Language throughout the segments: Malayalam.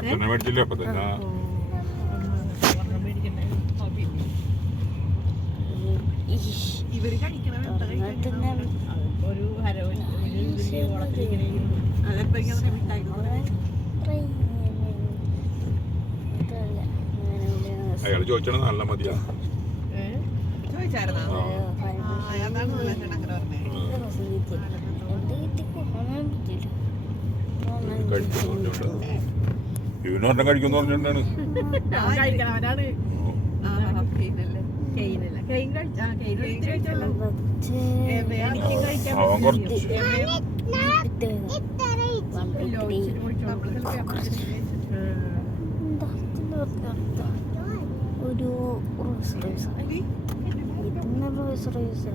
അച്ഛനെ മേടിച്ചില്ലേ അപ്പൊ തന്നെ ഇവര് കഴിക്കണ ഒരു അയാള് ചോദിച്ചത് നല്ല മതിയാ ചോദിച്ചായിരുന്നോ? ഇവനൊരെണ്ണം കഴിക്കുന്ന പറഞ്ഞിട്ടാണ് കഴിക്കണവനാണ്. അവൻ കുറച്ച് ഒരു റോസ് റൈസ് ഇതിന് റോസ് റൈസ്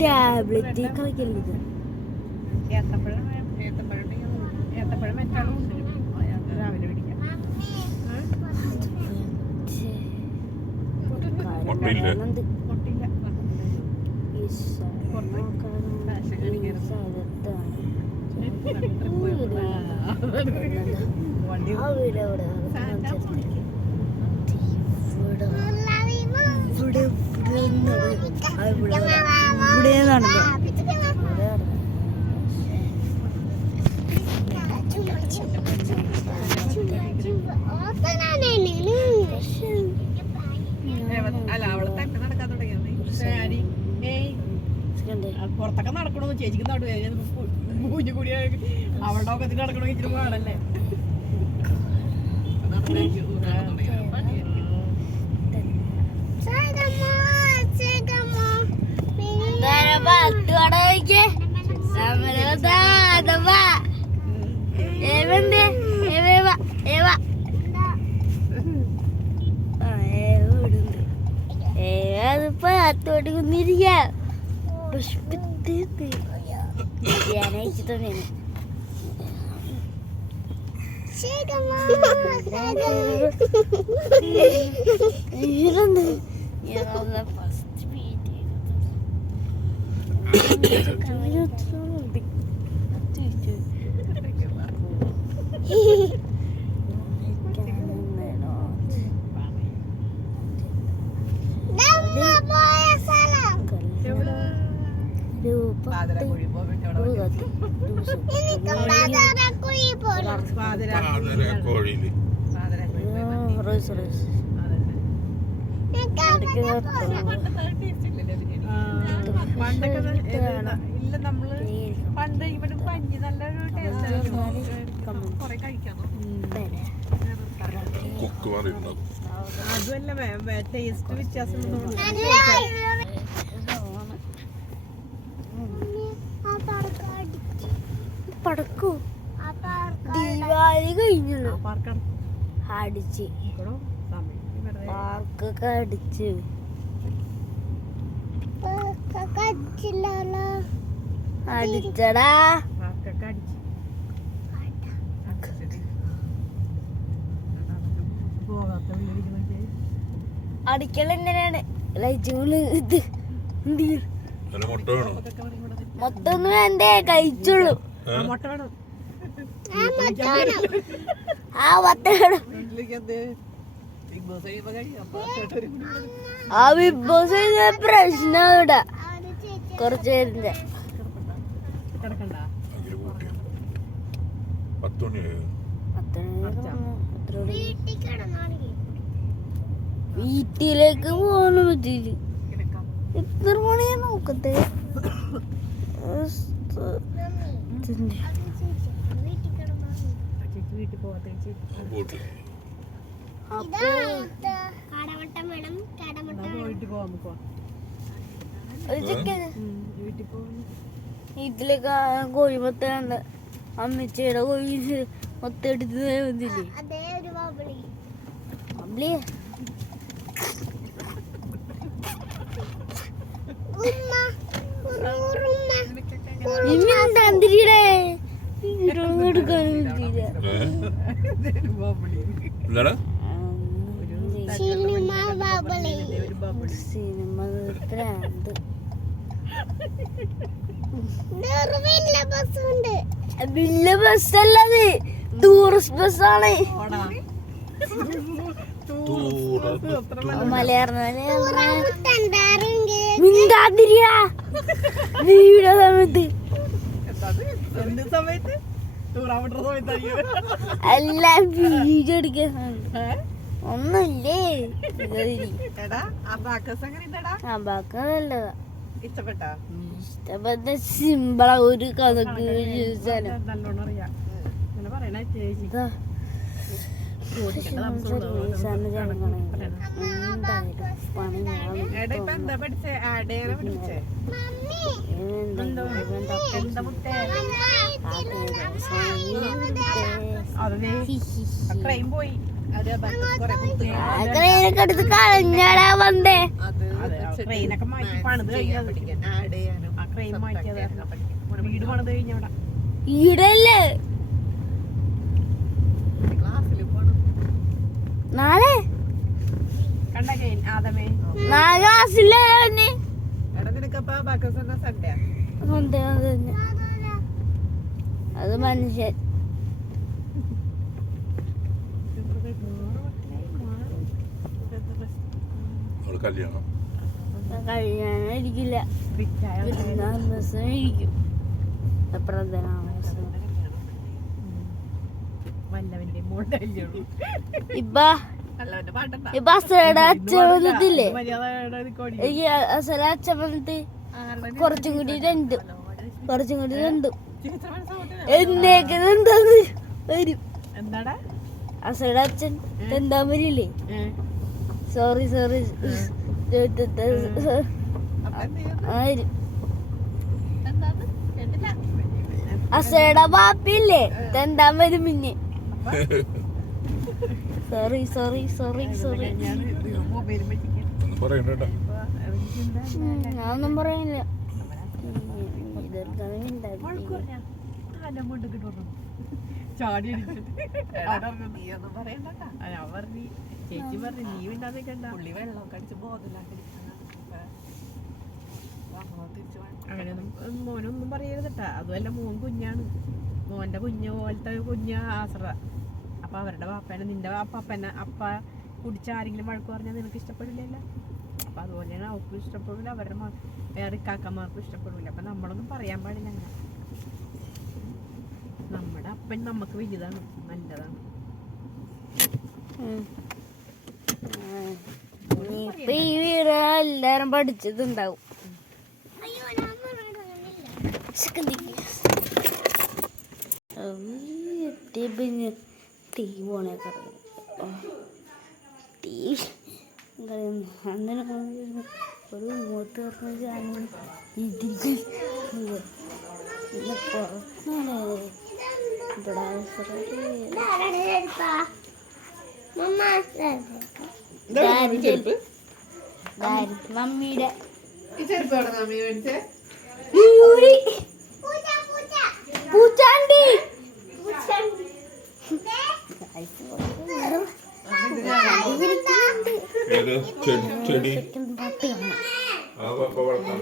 ടാബ്ലറ്റ് കളിക്കരുത്. രാവിലെ പിടിക്കാം. മുട്ടയില്ലേ? മുട്ടില്ല. അല്ല അവളെ തട്ട് നടക്കാൻ തുടങ്ങിയ പുറത്തൊക്കെ നടക്കണമെന്ന് ചേച്ചിക്ക് നടുവേദന കുഞ്ഞു കൂടി അവളുടെ ഒക്കെ നടക്കണമെങ്കിൽ ഇച്ചിരി പാടല്ലേ. ഇല്ല നമ്മള് പണ്ട് ഇവിടെ പഞ്ഞി നല്ലൊരു ടേസ്റ്റ് കൊറേ കഴിക്കാമോ? അതുമല്ല ടേസ്റ്റ് വ്യത്യാസം പടക്കൂ ദീപാവലി കഴിഞ്ഞല്ലോ. അടിച്ച് പാർക്കൊക്കെ അടിച്ച് അടിച്ചടാ. അടിക്കൽ എങ്ങനെയാണ്? ലൈറ്റുകള് ഇത് എന്ത് ചെയ്യും? നല്ല മുട്ട വേണം. മൊത്തം ഒന്നും വേണ്ടേ, കഴിച്ചുള്ളൂ. മുട്ട വേണം. ആ മൊത്ത വേണം. ആ ബിഗ് ബോസ് പ്രശ്നം ഇവിടെ കുറച്ച് പേരിന്റെ കിടക്കണ്ട. ഭയങ്കര കൂട്ടിയാ. 10 മണിയായോ? വീട്ടിലേക്ക് പോകാനും പറ്റില്ല. കിടക്കാം. എത്ര മണിയാ നോക്കട്ടെ. ചേച്ചി വീട്ടിൽ പോവാത്ത ചേച്ചി. പോട്ട്. വീട്ടിൽ പോവാൻ നോക്കുക. വീട്ടിൽ പോവാൻ. ഇതിലേക്ക് കോഴിമൊത്ത കണ്ട അമ്മച്ചിയുടെ കോഴി മൊത്തം എടുത്ത് വന്നില്ലേ. അബ്ലിയെ ഇന്നിരിയുടെ എടുക്കാനും പറ്റിയില്ല. എന്താടാ? സിനിമ ഭ്രാന്ത്. വലിയ ബസ്സല്ലത്, ടൂറിസ്റ്റ് ബസ്സാണ്. മിണ്ടാതിരിയാ വീഡിയോ സമയത്ത്. എന്ത് സമയത്ത്? ടൂറാവട്ട സമയത്തായിരിക്കും. അല്ല, വീഡിയോ എടുക്കാൻ ഒന്നുമില്ലേ. എടാ ആ ബാക്കസ് എങ്ങനെ ഉണ്ടെടാ? ആ ബാക്ക നല്ലതാ. ഇഷ്ടപ്പെട്ടാ? ഇഷ്ടപ്പെട്ട സിമ്പിളാ. ഒരു കഥക്ക് നല്ലോണം അറിയാം. അങ്ങനെ പറയണ ചേച്ചി. എടാ ഇപ്പൊ എന്താ പഠിച്ചേ? ആഡ് ചെയ്യാനാ പഠിച്ചേ? എന്താ മുട്ടേ? അതേ ക്രൈം പോയി. അടുത്ത് കളഞ്ഞാടാ വന്നേ. ട്രെയിനൊക്കെ മാറ്റി പണിത് കഴിഞ്ഞത്. ആ ക്രൈം മാറ്റിയത് വീട് പണിത് കഴിഞ്ഞവിടെ. ഈടല്ലേ നാളെ കണ്ട ആദമേ നാളെ ക്ലാസ്സില്ല. എടാ നിനക്കപ്പ ബാക്കസ് എന്നാ സൺഡേ? അത് മനുഷ്യൻ. അവള് കല്യാണം കഴിയാനായിരിക്കില്ല. ദിവസം ഇരിക്കും. പ്രധാന വല്ലവന്റെ മോണ്ടല്ലുള്ളൂ. ഇപ്പൊ ഇപ്പൊ അസയുടെ അച്ഛൻ വന്നിട്ടില്ലേ. ഈ അസല അച്ഛൻ വന്നിട്ട് കുറച്ചും കൂടി രണ്ടും എന്നേക്ക് എന്താന്ന് വരും. എന്താടാ അസയുടെ അച്ഛൻ എന്താ വരില്ലേ. സോറി അസയുടെ ബാപ്പില്ലേ തെന്താൻ വരും. പിന്നെ സോറി ഞാനൊന്നും പറയില്ല. ചാടി ചേച്ചി പറഞ്ഞു നീ ഉണ്ടാകണ്ട പുള്ളി വെള്ളം കടിച്ച് ബോധമില്ലാണ്ട് അങ്ങനെയൊന്നും മോനൊന്നും പറയരുതട്ടാ. അതുമല്ല മോൻ കുഞ്ഞാണ്. മോന്റെ കുഞ്ഞ് പോലത്തെ കുഞ്ഞ് ആശ്ര. അപ്പൊ അവരുടെ പാപ്പനെ നിന്റെ അപ്പ കുടിച്ച ആരെങ്കിലും വഴക്ക് പറഞ്ഞാൽ നിനക്ക് ഇഷ്ടപ്പെടില്ലല്ലോ. അപ്പൊ അതുപോലെയാണ് അവർക്കും ഇഷ്ടപ്പെടില്ല, അവരുടെ വേറെ കാക്കന്മാർക്കും ഇഷ്ടപ്പെടില്ല. അപ്പൊ നമ്മളൊന്നും പറയാൻ പാടില്ല അങ്ങനെ. നമ്മുടെ അപ്പൻ നമുക്ക് വലുതാണ്, നല്ലതാണ്. ഇപ്പൊ ഈ വീട് എല്ലാരും പഠിച്ചതുണ്ടാവും. ടീ പോണേ ടീ അങ്ങനെ ഒരു ഇങ്ങോട്ട് പറഞ്ഞ ഇതിൽ പുറത്താണ് മമ്മിയുടെ പൂച്ചാണ്ടി ചെടി പപ്പ വളർത്താം